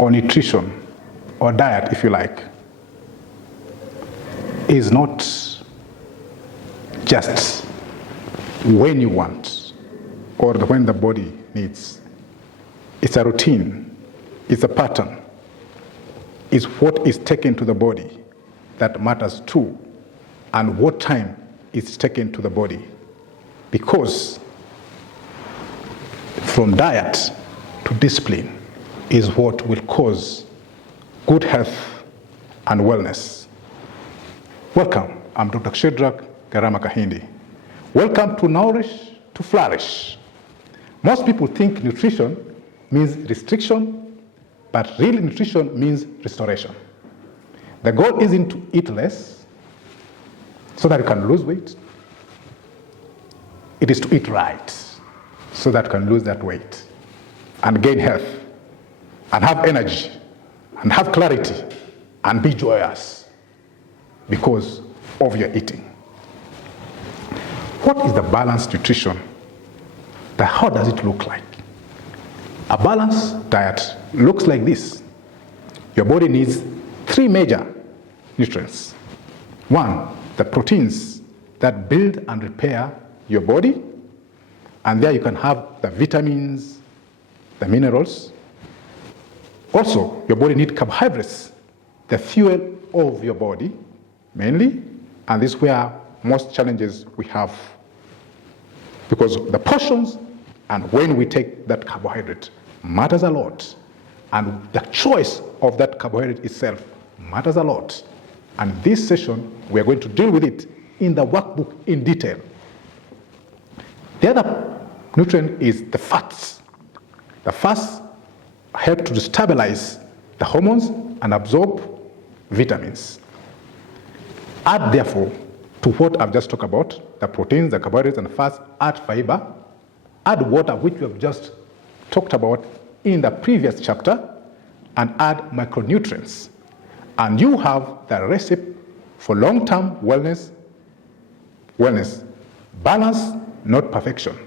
or nutrition or diet, if you like, is not just when you want or when the body needs. It's a routine, it's a pattern, it's what is taken to the body that matters too, and what time it's taken to the body. Because from diet to discipline is what will cause good health and wellness. Welcome, I'm Dr. Shedrack Garama Kahindi. Welcome to Nourish to Flourish. Most people think nutrition means restriction, but real nutrition means restoration. The goal isn't to eat less so that you can lose weight. It is to eat right so that you can lose that weight and gain health and have energy and have clarity and be joyous because of your eating. What is the balanced nutrition? How does it look like? A balanced diet looks like this. Your body needs 3 major nutrients. 1, the proteins that build and repair your body, and there you can have the vitamins, the minerals. Also, your body needs carbohydrates, the fuel of your body, mainly, and this is where most challenges we have, because the portions and when we take that carbohydrate matters a lot, and the choice of that carbohydrate itself matters a lot. And this session, we are going to deal with it in the workbook in detail. The other nutrient is the fats. The fats help to stabilize the hormones and absorb vitamins. Add, therefore, to what I've just talked about, the proteins, the carbohydrates, and the fats, add fiber, add water, which we have just talked about in the previous chapter, and add macronutrients. And you have the recipe for long-term wellness. Balance, not perfection,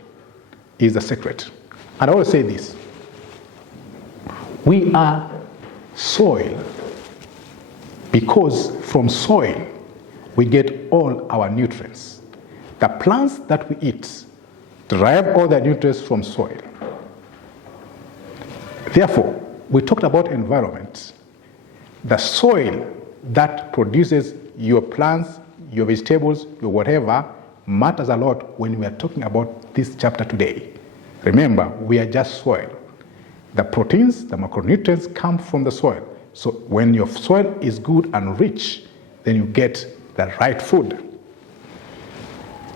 is the secret. And I always say this: we are soil, because from soil we get all our nutrients. The plants that we eat derive all their nutrients from soil. Therefore, we talked about environment. The soil that produces your plants, your vegetables, your whatever, matters a lot when we are talking about this chapter today. Remember, we are just soil. The proteins, the macronutrients come from the soil. So when your soil is good and rich, then you get the right food.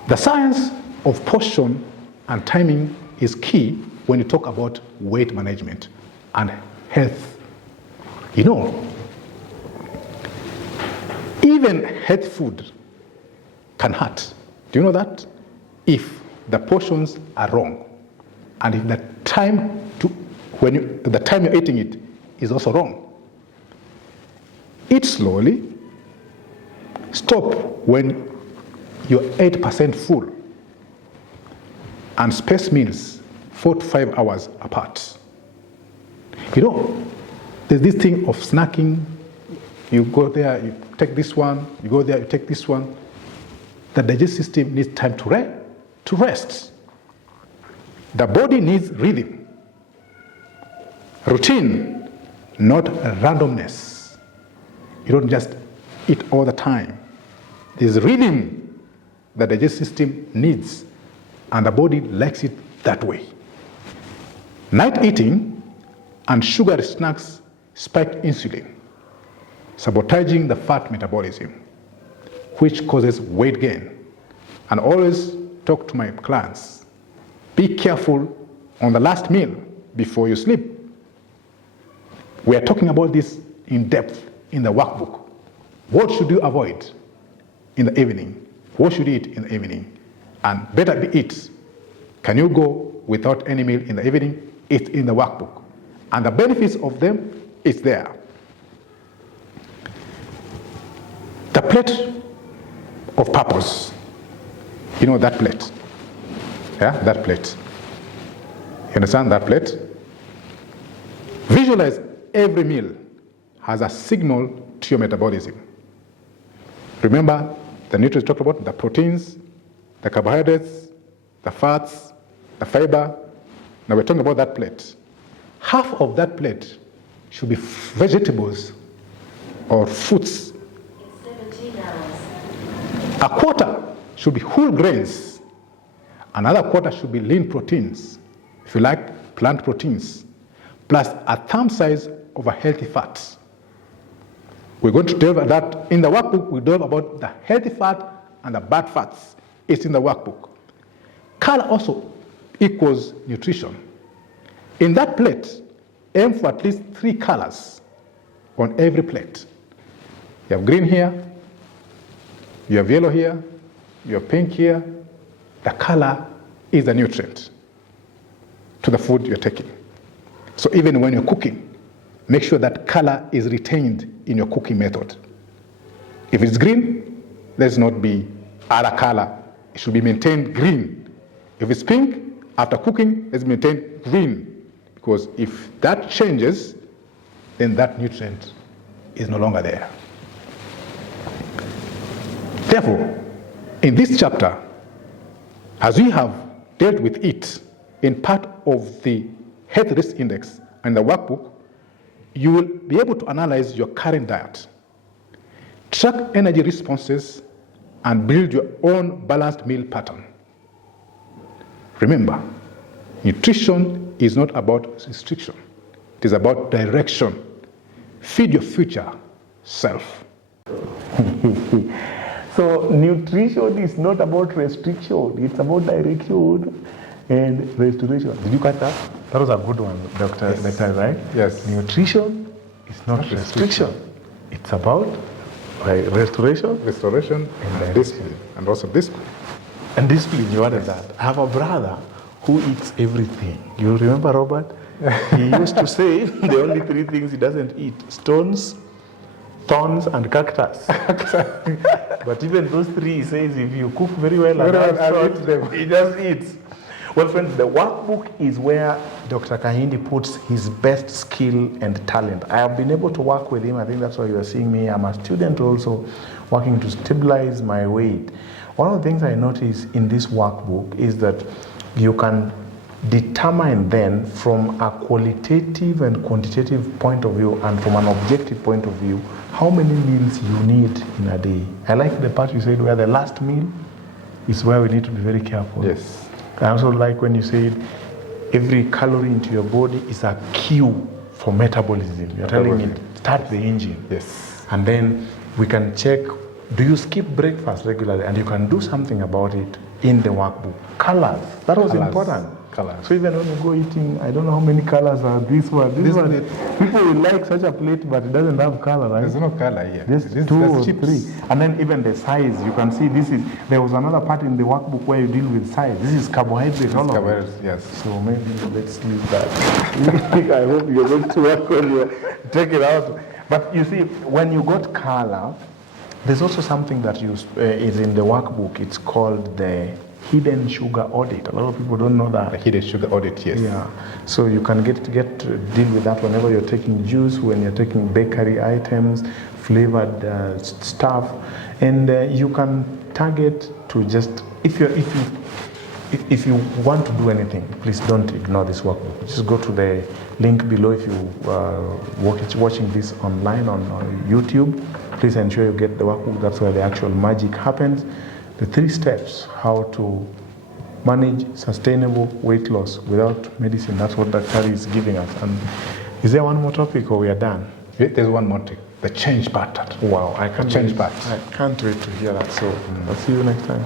The science of portion and timing is key when you talk about weight management and health. You know, even healthy food can hurt. Do you know that? If the portions are wrong, and if the time the time you're eating it is also wrong. Eat slowly. Stop when you're 8% full, and space meals 4 to 5 hours apart. You know, there's this thing of snacking. You go there, you take this one, you go there, you take this one. The digestive system needs time to rest. The body needs rhythm, routine, not randomness. You don't just eat all the time. There's rhythm that the digestive system needs, and the body likes it that way. Night eating and sugary snacks spike insulin, sabotaging the fat metabolism, which causes weight gain. And always talk to my clients, be careful on the last meal before you sleep. We are talking about this in depth in the workbook. What should you avoid in the evening? What should you eat in the evening? And better be eat. Can you go without any meal in the evening? It's in the workbook. And the benefits of them is there. The plate of purpose. You know that plate? Yeah, that plate. You understand that plate? Visualize every meal has a signal to your metabolism. Remember the nutrients talked about, the proteins, the carbohydrates, the fats, the fiber. Now we're talking about that plate. Half of that plate should be vegetables or fruits. It's 17 hours. A quarter should be whole grains. Another quarter should be lean proteins, if you like, plant proteins, plus a thumb size of a healthy fat. We're going to delve at that. In the workbook, we delve about the healthy fat and the bad fats. It's in the workbook. Color also equals nutrition. In that plate, aim for at least 3 colors on every plate. You have green here, you have yellow here, you have pink here. The color is the nutrient to the food you're taking. So even when you're cooking, make sure that color is retained in your cooking method. If it's green, let's not be other color. It should be maintained green. If it's pink, after cooking, let's maintain green. Because if that changes, then that nutrient is no longer there. Therefore, in this chapter, as we have dealt with it in part of the health risk index and the workbook, you will be able to analyze your current diet, track energy responses, and build your own balanced meal pattern. Remember, nutrition is not about restriction. It is about direction. Feed your future self. So nutrition is not about restriction. It's about direction and restoration. Did you catch that? That was a good one, Dr. Yes. Dr. Right? Yes. Nutrition is not restriction. It's about restoration Restoration and discipline. And also discipline. and discipline. You added that. I have a brother who eats everything. You remember Robert? He used to say the only 3 things he doesn't eat: stones, thorns, and cactus. But even those 3, he says, if you cook very well, I'll eat them. he just eats. Well, friends, the workbook is where Dr. Kahindi puts his best skill and talent. I have been able to work with him. I think that's why you are seeing me. I'm a student also, working to stabilize my weight. One of the things I notice in this workbook is that you can determine then from a qualitative and quantitative point of view and from an objective point of view how many meals you need in a day. I like the part you said where the last meal is where we need to be very careful. Yes. I also like when you said every calorie into your body is a cue for metabolism. You're telling it, start the engine. Yes. And then we can check, do you skip breakfast regularly? And you can do something about it in the workbook. Colors, that was important. Colors. So even when you go eating, I don't know how many colors are this one. This one, people will like such a plate, but it doesn't have color, right? There's no color here. Just This 2 or chips. 3. And then even the size, you can see this is, there was another part in the workbook where you deal with size. This is carbohydrate, all of it. Carbohydrates, yes. So maybe let's leave that. I hope you're going to work on your, take it out. But you see, when you got color, there's also something that is in the workbook. It's called the hidden sugar audit. A lot of people don't know that. The hidden sugar audit, yes. Yeah. So you can get to deal with that whenever you're taking juice, when you're taking bakery items, flavored stuff, and you can target to just if you want to do anything, please don't ignore this workbook. Just go to the link below if you watching this online on YouTube. Please ensure you get the workbook. That's where the actual magic happens. The 3 steps how to manage sustainable weight loss without medicine. That's what Dr. is giving us. And is there one more topic or we are done? There's one more thing. The change pattern. Wow, I can't Change wait. part. I can't wait to hear that. So I'll see you next time.